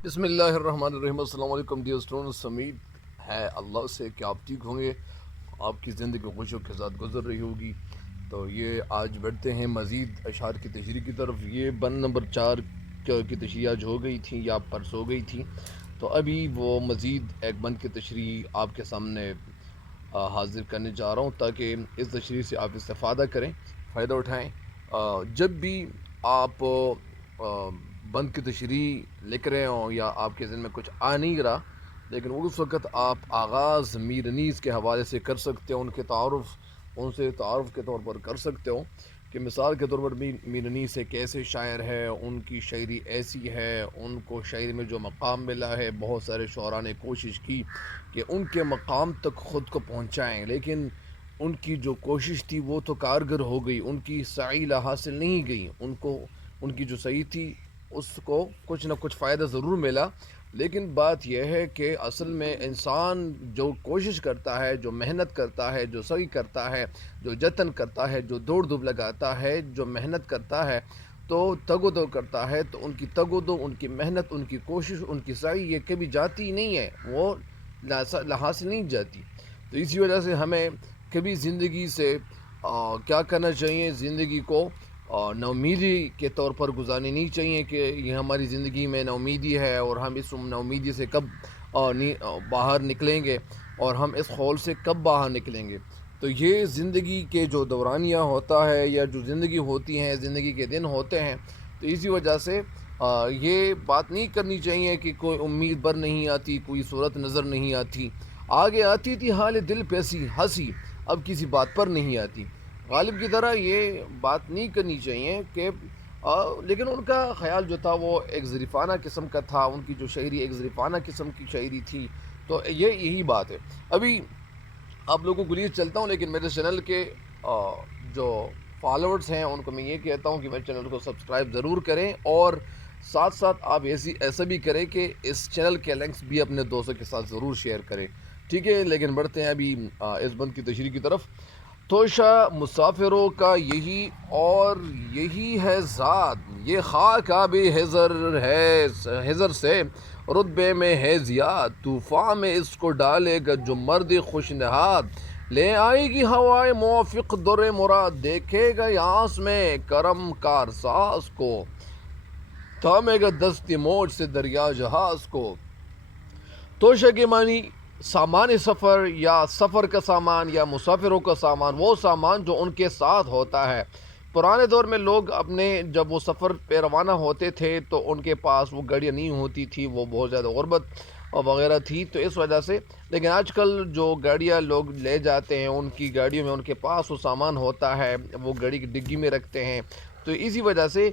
بسم اللہ الرحمن الرحیم۔ السلام علیکم ڈیئر اسٹوڈنٹس، امید ہے اللہ سے کہ آپ ٹھیک ہوں گے، آپ کی زندگی خوشیوں کے ساتھ گزر رہی ہوگی۔ تو یہ آج بڑھتے ہیں مزید اشعار کی تشریح کی طرف۔ یہ بند نمبر 4 کی تشریح آج ہو گئی تھی یا پرس ہو گئی تھی، تو ابھی وہ مزید ایک بند کی تشریح آپ کے سامنے حاضر کرنے جا رہا ہوں تاکہ اس تشریح سے آپ استفادہ کریں، فائدہ اٹھائیں۔ جب بھی آپ بند کی تشریح لکھ رہے ہوں یا آپ کے ذہن میں کچھ آ نہیں رہا، لیکن اس وقت آپ آغاز میر انیس کے حوالے سے کر سکتے ہو، ان سے تعارف کے طور پر کر سکتے ہو کہ مثال کے طور پر میر انیس ایک ایسے شاعر ہے، ان کی شاعری ایسی ہے، ان کو شاعری میں جو مقام ملا ہے، بہت سارے شعراء نے کوشش کی کہ ان کے مقام تک خود کو پہنچائیں، لیکن ان کی جو کوشش تھی وہ تو کارگر ہو گئی، ان کی سعی حاصل نہیں گئی، ان کی جو سعی تھی اس کو کچھ نہ کچھ فائدہ ضرور ملا، لیکن بات یہ ہے کہ اصل میں انسان جو کوشش کرتا ہے، جو محنت کرتا ہے، جو سعی کرتا ہے، جو جتن کرتا ہے، جو دوڑ دھوپ لگاتا ہے، جو محنت کرتا ہے، تو تگ و دو کرتا ہے، تو ان کی تگ و دو، ان کی محنت، ان کی کوشش، ان کی سعی یہ کبھی جاتی نہیں ہے، وہ حاصل نہیں جاتی۔ تو اسی وجہ سے ہمیں کبھی زندگی سے کیا کرنا چاہیے، زندگی کو نومیدی کے طور پر گزارنی نہیں چاہیے کہ یہ ہماری زندگی میں نومیدی ہے اور ہم اس نومیدی سے کب باہر نکلیں گے اور ہم اس خول سے کب باہر نکلیں گے۔ تو یہ زندگی کے جو دورانیہ ہوتا ہے یا جو زندگی ہوتی ہیں، زندگی کے دن ہوتے ہیں، تو اسی وجہ سے یہ بات نہیں کرنی چاہیے کہ کوئی امید بر نہیں آتی، کوئی صورت نظر نہیں آتی، آگے آتی تھی حال دل پیسی ہنسی، اب کسی بات پر نہیں آتی۔ غالب کی طرح یہ بات نہیں کرنی چاہیے کہ لیکن ان کا خیال جو تھا وہ ایک ظریفانہ قسم کا تھا، ان کی جو شاعری ایک ظریفانہ قسم کی شاعری تھی، تو یہی بات ہے۔ ابھی آپ لوگوں کو لیے چلتا ہوں، لیکن میرے چینل کے جو فالوورز ہیں ان کو میں یہ کہتا ہوں کہ میرے چینل کو سبسکرائب ضرور کریں، اور ساتھ ساتھ آپ ایسا بھی کریں کہ اس چینل کے لنکس بھی اپنے دوستوں کے ساتھ ضرور شیئر کریں، ٹھیک ہے؟ لیکن بڑھتے ہیں ابھی اس بند کی تشریح کی طرف۔ توشہ مسافروں کا یہی اور یہی ہے ذات، یہ خاک آب حضر سے رتبے میں ہے زیاد، طوفان میں اس کو ڈالے گا جو مرد خوش نہاد، لے آئے گی ہوائے موافق در مراد، دیکھے گا یاس میں کرم کار ساز کو، تھامے گا دستی موج سے دریا جہاز کو۔ توشہ کے معنی سامان سفر یا سفر کا سامان یا مسافروں کا سامان، وہ سامان جو ان کے ساتھ ہوتا ہے۔ پرانے دور میں لوگ جب وہ سفر پہ روانہ ہوتے تھے تو ان کے پاس وہ گاڑیاں نہیں ہوتی تھی، وہ بہت زیادہ غربت وغیرہ تھی، تو اس وجہ سے، لیکن آج کل جو گاڑیاں لوگ لے جاتے ہیں ان کی گاڑیوں میں ان کے پاس وہ سامان ہوتا ہے، وہ گاڑی کی ڈگی میں رکھتے ہیں، تو اسی وجہ سے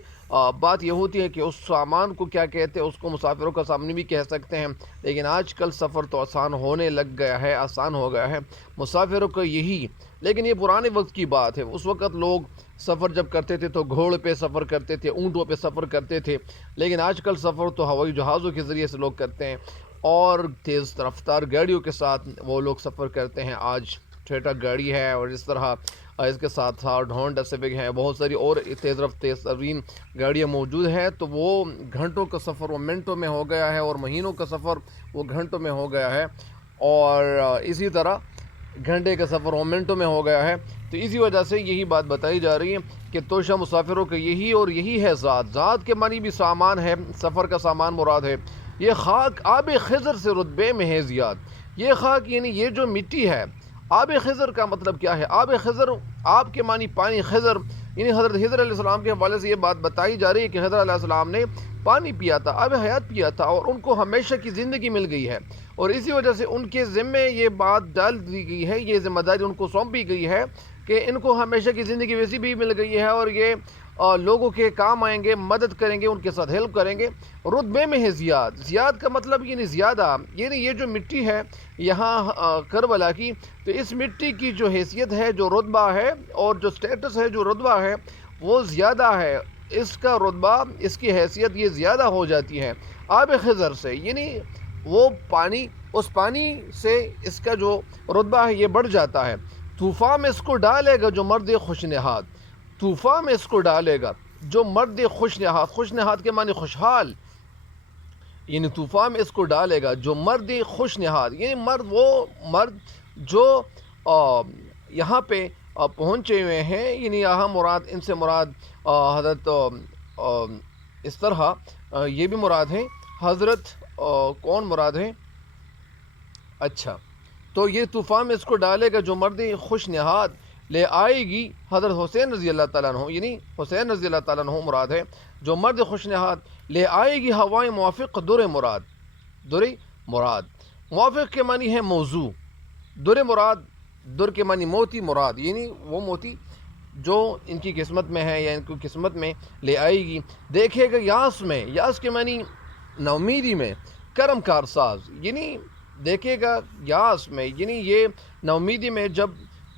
بات یہ ہوتی ہے کہ اس سامان کو کیا کہتے ہیں، اس کو مسافروں کا سامان بھی کہہ سکتے ہیں، لیکن آج کل سفر تو آسان ہونے لگ گیا ہے، آسان ہو گیا ہے مسافروں کا یہی، لیکن یہ پرانے وقت کی بات ہے۔ اس وقت لوگ سفر جب کرتے تھے تو گھوڑے پہ سفر کرتے تھے، اونٹوں پہ سفر کرتے تھے، لیکن آج کل سفر تو ہوائی جہازوں کے ذریعے سے لوگ کرتے ہیں اور تیز رفتار گاڑیوں کے ساتھ وہ لوگ سفر کرتے ہیں۔ آج ٹویوٹا گاڑی ہے اور اس طرح اس کے ساتھ ساتھ ہونڈا سیوک ہے، بہت ساری اور تیز ترین گاڑیاں موجود ہیں، تو وہ گھنٹوں کا سفر وہ منٹوں میں ہو گیا ہے اور مہینوں کا سفر وہ گھنٹوں میں ہو گیا ہے، اور اسی طرح گھنٹے کا سفر وہ منٹوں میں ہو گیا ہے۔ تو اسی وجہ سے یہی بات بتائی جا رہی ہے کہ توشہ مسافروں کا یہی اور یہی ہے ذات، ذات کے معنی بھی سامان ہے، سفر کا سامان مراد ہے۔ یہ خاک آب خضر سے رتبے میں ہے زیاد، یہ خاک یعنی یہ جو مٹی ہے، آب خضر کا مطلب کیا ہے؟ آب خضر، آب کے معنی پانی، خضر یعنی حضرت خضر علیہ السلام کے حوالے سے یہ بات بتائی جا رہی ہے کہ حضرت علیہ السلام نے پانی پیا تھا، آب حیات پیا تھا، اور ان کو ہمیشہ کی زندگی مل گئی ہے، اور اسی وجہ سے ان کے ذمے یہ بات ڈال دی گئی ہے، یہ ذمہ داری ان کو سونپی گئی ہے کہ ان کو ہمیشہ کی زندگی ویسی بھی مل گئی ہے، اور یہ لوگوں کے کام آئیں گے، مدد کریں گے، ان کے ساتھ ہیلپ کریں گے۔ رتبے میں ہے زیاد، زیاد کا مطلب یعنی زیادہ، یعنی یہ جو مٹی ہے یہاں کربلا کی، تو اس مٹی کی جو حیثیت ہے، جو رتبہ ہے اور جو سٹیٹس ہے، جو رتبہ ہے وہ زیادہ ہے، اس کا رتبہ، اس کی حیثیت یہ زیادہ ہو جاتی ہے آب خضر سے، یعنی وہ پانی، اس پانی سے اس کا جو رتبہ ہے یہ بڑھ جاتا ہے۔ طوفان میں اس کو ڈالے گا جو مرد خوش نہاد، طوفان میں اس کو ڈالے گا جو مرد خوش نہاد، خوش نہاد کے معنی خوشحال، یعنی طوفان میں اس کو ڈالے گا جو مرد خوش نہاد، یعنی مرد وہ مرد جو یہاں پہ پہنچے ہوئے ہیں، یعنی یہاں مراد ان سے مراد حضرت اس طرح یہ بھی مراد ہیں، حضرت کون مراد ہیں؟ اچھا، تو یہ طوفان میں اس کو ڈالے گا جو مرد خوش نہاد لے آئے گی حضرت حسین رضی اللہ تعالیٰ عنہ، یعنی حسین رضی اللہ تعالیٰ عنہ مراد ہے، جو مرد خوش نہاد لے آئے گی ہوائیں موافق در مراد، در مراد، موافق کے معنی ہے موضوع، در مراد، در کے معنی موتی، مراد یعنی وہ موتی جو ان کی قسمت میں ہے یا ان کی قسمت میں لے آئے گی، دیکھے گا یاس میں، یاس کے معنی نومیدی میں، کرم کارساز، یعنی دیکھے گا یاس میں، یعنی یہ نومیدی میں جب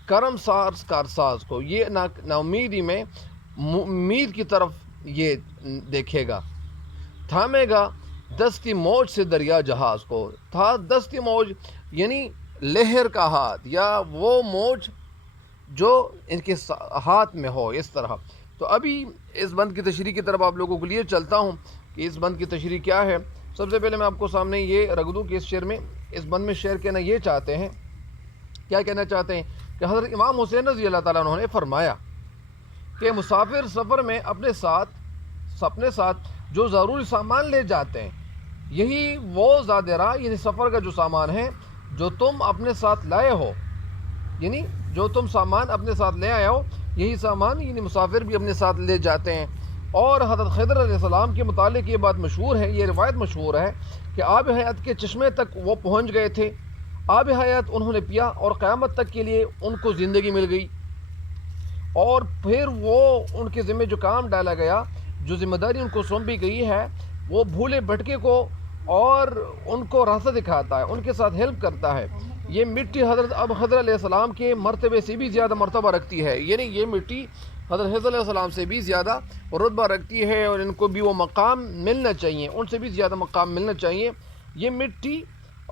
کرم ساز کارساز کو، یہ نومیدی میں امید کی طرف یہ دیکھے گا، تھامے گا دستی موج سے دریا جہاز کو، تھا دستی موج یعنی لہر کا ہاتھ یا وہ موج جو ان کے ہاتھ میں ہو، اس طرح۔ تو ابھی اس بند کی تشریح کی طرف آپ لوگوں کو لیے چلتا ہوں کہ اس بند کی تشریح کیا ہے۔ سب سے پہلے میں آپ کو سامنے یہ رکھ دوں کہ اس شعر میں، اس بند میں شعر کہنا یہ چاہتے ہیں، کیا کہنا چاہتے ہیں کہ حضرت امام حسین رضی اللہ تعالیٰ عنہ نے فرمایا کہ مسافر سفر میں اپنے ساتھ جو ضروری سامان لے جاتے ہیں، یہی وہ زاد راہ یعنی سفر کا جو سامان ہے جو تم اپنے ساتھ لائے ہو، یعنی جو تم سامان اپنے ساتھ لے آئے ہو، یہی سامان یعنی مسافر بھی اپنے ساتھ لے جاتے ہیں۔ اور حضرت خضر علیہ السلام کے متعلق یہ بات مشہور ہے، یہ روایت مشہور ہے کہ آب حیات کے چشمے تک وہ پہنچ گئے تھے، آب حیات انہوں نے پیا اور قیامت تک کے لیے ان کو زندگی مل گئی، اور پھر وہ ان کے ذمہ جو کام ڈالا گیا، جو ذمہ داری ان کو سونپی گئی ہے، وہ بھولے بھٹکے کو اور ان کو راستہ دکھاتا ہے، ان کے ساتھ ہیلپ کرتا ہے۔ یہ مٹی حضرت اب خضر علیہ السلام کے مرتبے سے بھی زیادہ مرتبہ رکھتی ہے، یعنی یہ مٹی حضرت خضر علیہ السلام سے بھی زیادہ رتبہ رکھتی ہے، اور ان کو بھی وہ مقام ملنا چاہیے، ان سے بھی زیادہ مقام ملنا چاہیے یہ مٹی۔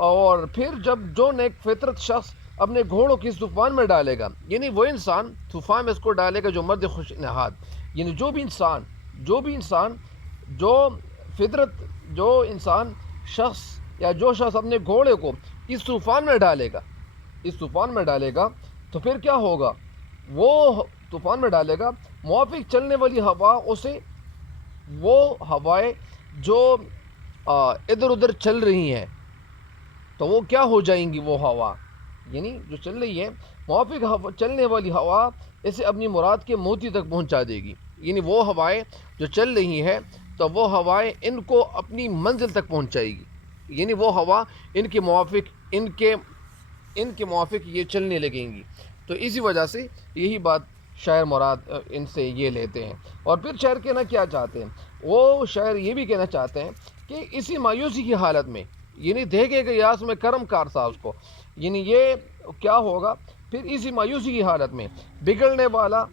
اور پھر جب جو نیک فطرت شخص اپنے گھوڑوں کی اس طوفان میں ڈالے گا، یعنی وہ انسان طوفان میں اس کو ڈالے گا جو مرد خوش نہاد، یعنی جو بھی انسان جو فطرت جو انسان شخص یا جو شخص اپنے گھوڑے کو اس طوفان میں ڈالے گا تو پھر کیا ہوگا؟ وہ طوفان میں ڈالے گا موافق چلنے والی ہوا اسے، وہ ہوائیں جو ادھر ادھر چل رہی ہیں تو وہ کیا ہو جائیں گی؟ وہ ہوا یعنی جو چل رہی ہے، موافق چلنے والی ہوا اسے اپنی مراد کے موتی تک پہنچا دے گی، یعنی وہ ہوائیں جو چل رہی ہیں تو وہ ہوائیں ان کو اپنی منزل تک پہنچائے گی، یعنی وہ ہوا ان کے موافق یہ چلنے لگیں گی۔ تو اسی وجہ سے یہی بات شاعر مراد ان سے یہ لیتے ہیں۔ اور پھر شاعر کہنا کیا چاہتے ہیں؟ وہ شاعر یہ بھی کہنا چاہتے ہیں کہ اسی مایوسی کی حالت میں، یعنی دیکھے گا یاس میں کرم کارساز کو، یعنی یہ کیا ہوگا؟ پھر اسی مایوسی کی حالت میں بگڑنے والا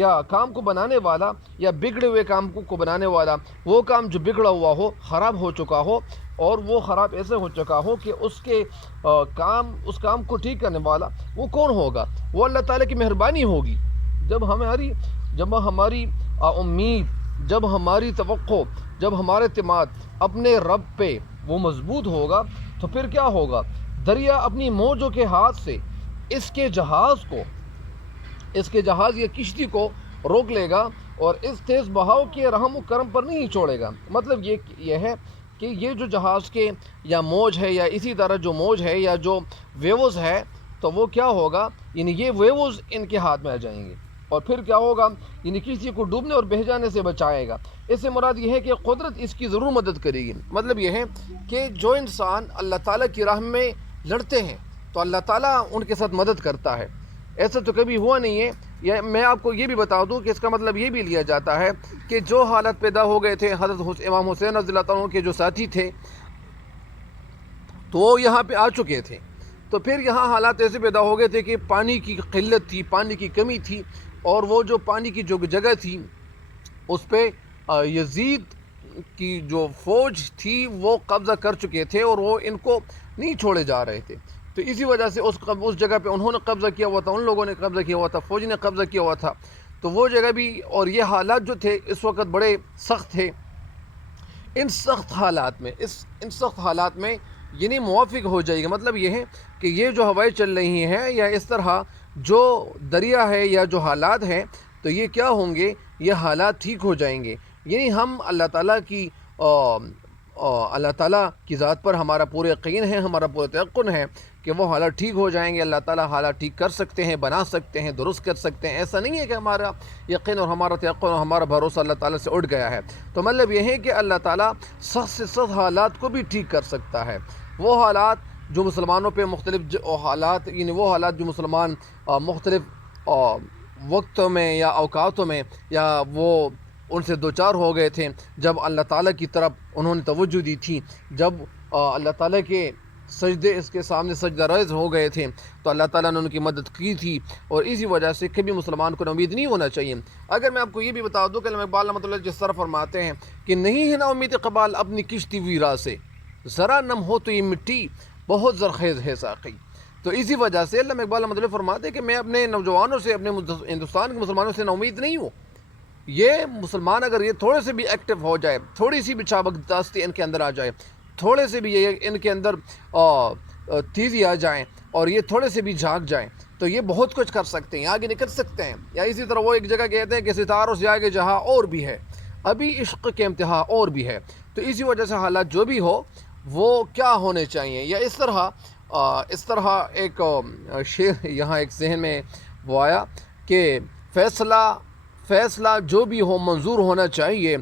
یا کام کو بنانے والا یا بگڑے ہوئے کام کو بنانے والا، وہ کام جو بگڑا ہوا ہو، خراب ہو چکا ہو، اور وہ خراب ایسے ہو چکا ہو کہ اس کام کو ٹھیک کرنے والا وہ کون ہوگا؟ وہ اللہ تعالیٰ کی مہربانی ہوگی۔ جب ہماری امید، جب ہماری توقع، جب ہمارا اعتماد اپنے رب پہ وہ مضبوط ہوگا تو پھر کیا ہوگا؟ دریا اپنی موجوں کے ہاتھ سے اس کے جہاز یا کشتی کو روک لے گا اور اس تیز بہاؤ کے رحم و کرم پر نہیں چھوڑے گا۔ مطلب یہ ہے کہ یہ جو جہاز کے یا موج ہے، یا اسی طرح جو موج ہے یا جو ویوز ہے، تو وہ کیا ہوگا؟ یعنی یہ ویوز ان کے ہاتھ میں آ جائیں گے، اور پھر کیا ہوگا؟ یعنی کسی کو ڈوبنے اور بہہ جانے سے بچائے گا۔ اس سے مراد یہ ہے کہ قدرت اس کی ضرور مدد کرے گی۔ مطلب یہ ہے کہ جو انسان اللہ تعالیٰ کی راہ میں لڑتے ہیں تو اللہ تعالیٰ ان کے ساتھ مدد کرتا ہے۔ ایسا تو کبھی ہوا نہیں ہے۔ یا میں آپ کو یہ بھی بتا دوں کہ اس کا مطلب یہ بھی لیا جاتا ہے کہ جو حالات پیدا ہو گئے تھے، حضرت امام حسین رضی اللہ عنہ کے جو ساتھی تھے تو وہ یہاں پہ آ چکے تھے، تو پھر یہاں حالات ایسے پیدا ہو گئے تھے کہ پانی کی قلت تھی، پانی کی کمی تھی، اور وہ جو پانی کی جو جگہ تھی اس پہ یزید کی جو فوج تھی وہ قبضہ کر چکے تھے، اور وہ ان کو نہیں چھوڑے جا رہے تھے۔ تو اسی وجہ سے اس جگہ پہ انہوں نے قبضہ کیا ہوا تھا، ان لوگوں نے قبضہ کیا ہوا تھا، فوج نے قبضہ کیا ہوا تھا، تو وہ جگہ بھی، اور یہ حالات جو تھے اس وقت بڑے سخت تھے۔ ان سخت حالات میں ان سخت حالات میں یعنی موافق ہو جائے گا. مطلب یہ ہے کہ یہ جو ہوائیں چل رہی ہیں یا اس طرح جو دریا ہے یا جو حالات ہیں تو یہ کیا ہوں گے, یہ حالات ٹھیک ہو جائیں گے. یعنی ہم اللہ تعالیٰ کی ذات پر ہمارا پورا یقین ہے, ہمارا پورا تیقن ہے کہ وہ حالات ٹھیک ہو جائیں گے. اللہ تعالیٰ حالات ٹھیک کر سکتے ہیں, بنا سکتے ہیں, درست کر سکتے ہیں. ایسا نہیں ہے کہ ہمارا یقین اور ہمارا تیقن اور ہمارا بھروسہ اللہ تعالیٰ سے اٹھ گیا ہے. تو مطلب یہ ہے کہ اللہ تعالیٰ سخت سے سخت حالات کو بھی ٹھیک کر سکتا ہے. وہ حالات جو مسلمانوں پہ مختلف حالات, یعنی وہ حالات جو مسلمان مختلف وقتوں میں یا اوقاتوں میں یا وہ ان سے دوچار ہو گئے تھے, جب اللہ تعالیٰ کی طرف انہوں نے توجہ دی تھی, جب اللہ تعالیٰ کے سجدے اس کے سامنے سجدہ ریز ہو گئے تھے تو اللہ تعالیٰ نے ان کی مدد کی تھی. اور اسی وجہ سے کبھی مسلمان کو امید نہیں ہونا چاہیے. اگر میں آپ کو یہ بھی بتا دوں کہ علامہ اقبال رحمۃ اللہ جس طرح فرماتے ہیں کہ نہیں ہے نا امید اقبال اپنی کشتی ویرا سے, ذرا نم ہو تو یہ مٹی بہت زرخیز ہے ساقی. تو اسی وجہ سے علامہ اقبال رحمۃ اللہ فرماتے ہیں کہ میں اپنے نوجوانوں سے, اپنے ہندوستان کے مسلمانوں سے نا امید نہیں ہوں. یہ مسلمان اگر یہ تھوڑے سے بھی ایکٹیو ہو جائے, تھوڑی سی بھی چابکدستی ان کے اندر آ جائے, تھوڑے سے بھی یہ ان کے اندر تیزی آ جائیں اور یہ تھوڑے سے بھی جھانک جائیں تو یہ بہت کچھ کر سکتے ہیں, آگے نکل سکتے ہیں. یا اسی طرح وہ ایک جگہ کہتے ہیں کہ ستاروں سے آگے جہاں اور بھی ہے, ابھی عشق کے امتحان اور بھی ہے. تو اسی وجہ سے حالات جو بھی ہو وہ کیا ہونے چاہیے. یا اس طرح ایک شعر یہاں ایک ذہن میں وہ آیا کہ فیصلہ جو بھی ہو منظور ہونا چاہیے,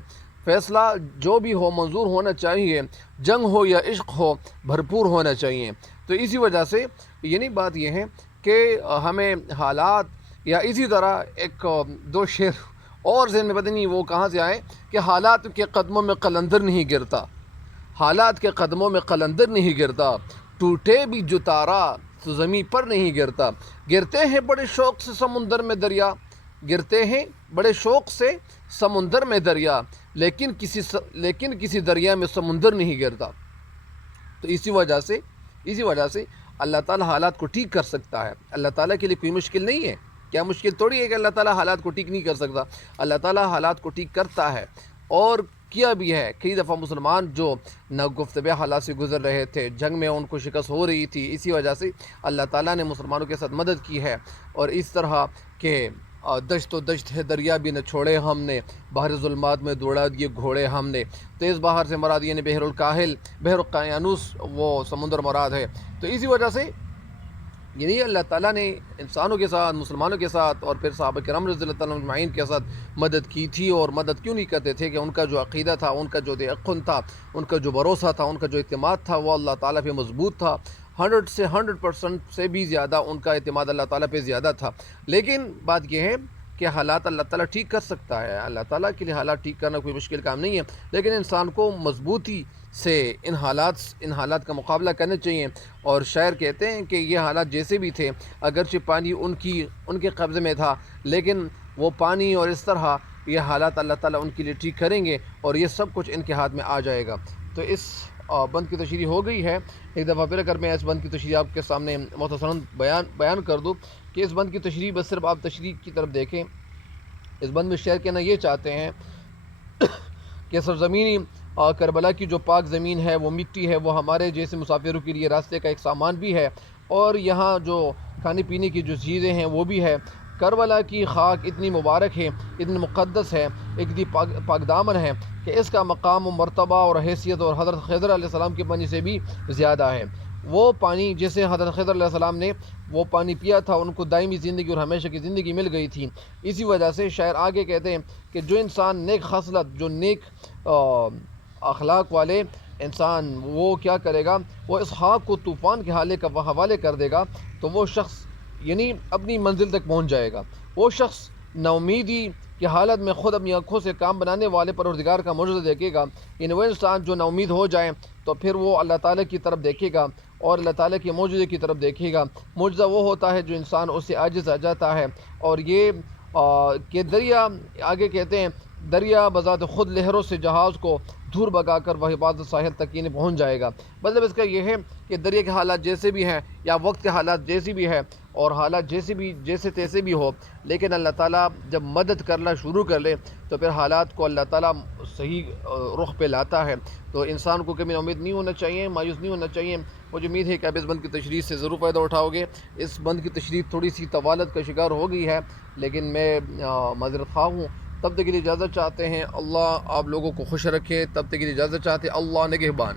فیصلہ جو بھی ہو منظور ہونا چاہیے, جنگ ہو یا عشق ہو بھرپور ہونا چاہیے. تو اسی وجہ سے یعنی بات یہ ہے کہ ہمیں حالات, یا اسی طرح ایک دو شعر اور ذہن میں پتہ نہیں وہ کہاں سے آئے کہ حالات کے قدموں میں قلندر نہیں گرتا, حالات کے قدموں میں قلندر نہیں گرتا, ٹوٹے بھی جو تارا تو زمین پر نہیں گرتا. گرتے ہیں بڑے شوق سے سمندر میں دریا, گرتے ہیں بڑے شوق سے سمندر میں دریا, لیکن کسی دریا میں سمندر نہیں گرتا. تو اسی وجہ سے اللہ تعالیٰ حالات کو ٹھیک کر سکتا ہے. اللہ تعالیٰ کے لیے کوئی مشکل نہیں ہے. کیا مشکل تھوڑی ہے کہ اللہ تعالیٰ حالات کو ٹھیک نہیں کر سکتا. اللہ تعالیٰ حالات کو ٹھیک کرتا ہے اور کیا بھی ہے. کئی دفعہ مسلمان جو ناگفتہ حالات سے گزر رہے تھے, جنگ میں ان کو شکست ہو رہی تھی, اسی وجہ سے اللہ تعالیٰ نے مسلمانوں کے ساتھ مدد کی ہے. اور اس طرح کہ دشت و دشت ہے دریا بھی نہ چھوڑے ہم نے, بحر ظلمات میں دوڑا دیے گھوڑے ہم نے. تیز بہار سے مراد یعنی بحر الکاہل, بحر القیانوس وہ سمندر مراد ہے. تو اسی وجہ سے یعنی اللہ تعالیٰ نے انسانوں کے ساتھ, مسلمانوں کے ساتھ اور پھر صحابہ کرام رضی اللہ تعالیٰ اجمعین کے ساتھ مدد کی تھی. اور مدد کیوں نہیں کرتے تھے کہ ان کا جو عقیدہ تھا, ان کا جو یقین تھا, ان کا جو بھروسہ تھا, ان کا جو اعتماد تھا وہ اللہ تعالیٰ پہ مضبوط تھا. 100% سے بھی زیادہ ان کا اعتماد اللہ تعالیٰ پہ زیادہ تھا. لیکن بات یہ ہے کہ حالات اللہ تعالیٰ ٹھیک کر سکتا ہے. اللہ تعالیٰ کے لیے حالات ٹھیک کرنا کوئی مشکل کام نہیں ہے, لیکن انسان کو مضبوطی سے ان حالات کا مقابلہ کرنا چاہیے. اور شاعر کہتے ہیں کہ یہ حالات جیسے بھی تھے, اگرچہ پانی ان کے قبضے میں تھا, لیکن وہ پانی اور اس طرح یہ حالات اللہ تعالیٰ ان کے لیے ٹھیک کریں گے اور یہ سب کچھ ان کے ہاتھ میں آ جائے گا. تو اس بند کی تشریح ہو گئی ہے. ایک دفعہ پھر اگر میں اس بند کی تشریح آپ کے سامنے مختصراً بیان کر دوں کہ اس بند کی تشریح بس صرف آپ تشریح کی طرف دیکھیں. اس بند میں شعر کہنا یہ چاہتے ہیں کہ سرزمینی کربلا کی جو پاک زمین ہے, وہ مٹی ہے, وہ ہمارے جیسے مسافروں کے لیے راستے کا ایک سامان بھی ہے, اور یہاں جو کھانے پینے کی جو چیزیں ہیں وہ بھی ہے. کربلا کی خاک اتنی مبارک ہے, اتنی مقدس ہے, اتنی پاک دامن ہے کہ اس کا مقام و مرتبہ اور حیثیت اور حضرت خضر علیہ السلام کے پانی سے بھی زیادہ ہے. وہ پانی جسے حضرت خضر علیہ السلام نے وہ پانی پیا تھا, ان کو دائمی زندگی اور ہمیشہ کی زندگی مل گئی تھی. اسی وجہ سے شاعر آگے کہتے ہیں کہ جو انسان نیک خصلت, جو نیک اخلاق والے انسان, وہ کیا کرے گا, وہ اس خاک کو طوفان کے حوالے کر دے گا تو وہ شخص یعنی اپنی منزل تک پہنچ جائے گا. وہ شخص نا امیدی کی حالت میں خود اپنی آنکھوں سے کام بنانے والے پروردگار کا معجزہ دیکھے گا. یعنی وہ انسان جو نا امید ہو جائے تو پھر وہ اللہ تعالیٰ کی طرف دیکھے گا اور اللہ تعالیٰ کے معجزے کی طرف دیکھے گا. معجزہ وہ ہوتا ہے جو انسان اس سے عاجز آ جاتا ہے. اور یہ کہ دریا, آگے کہتے ہیں دریا بذات خود لہروں سے جہاز کو دور بھگا کر وہ حفاظت ساحل تک یعنی پہنچ جائے گا۔ مطلب اس کا یہ ہے کہ دریا کے حالات جیسے بھی ہیں یا وقت کے حالات جیسی بھی ہیں اور حالات جیسے تیسے بھی ہو، لیکن اللہ تعالیٰ جب مدد کرنا شروع کر لے تو پھر حالات کو اللہ تعالیٰ صحیح رخ پہ لاتا ہے۔ تو انسان کو کبھی امید نہیں ہونا چاہیے، مایوس نہیں ہونا چاہیے۔ مجھے امید ہے کہ آپ اس بند کی تشریح سے ضرور فائدہ اٹھاؤ گے۔ اس بند کی تشریح تھوڑی سی طوالت کا شکار ہو گئی ہے، لیکن میں معذرت خواہ ہوں۔ تب تک کے لیے اجازت چاہتے ہیں، اللہ آپ لوگوں کو خوش رکھے۔ تب تک کے لیے اجازت چاہتے ہیں، اللہ نگہبان۔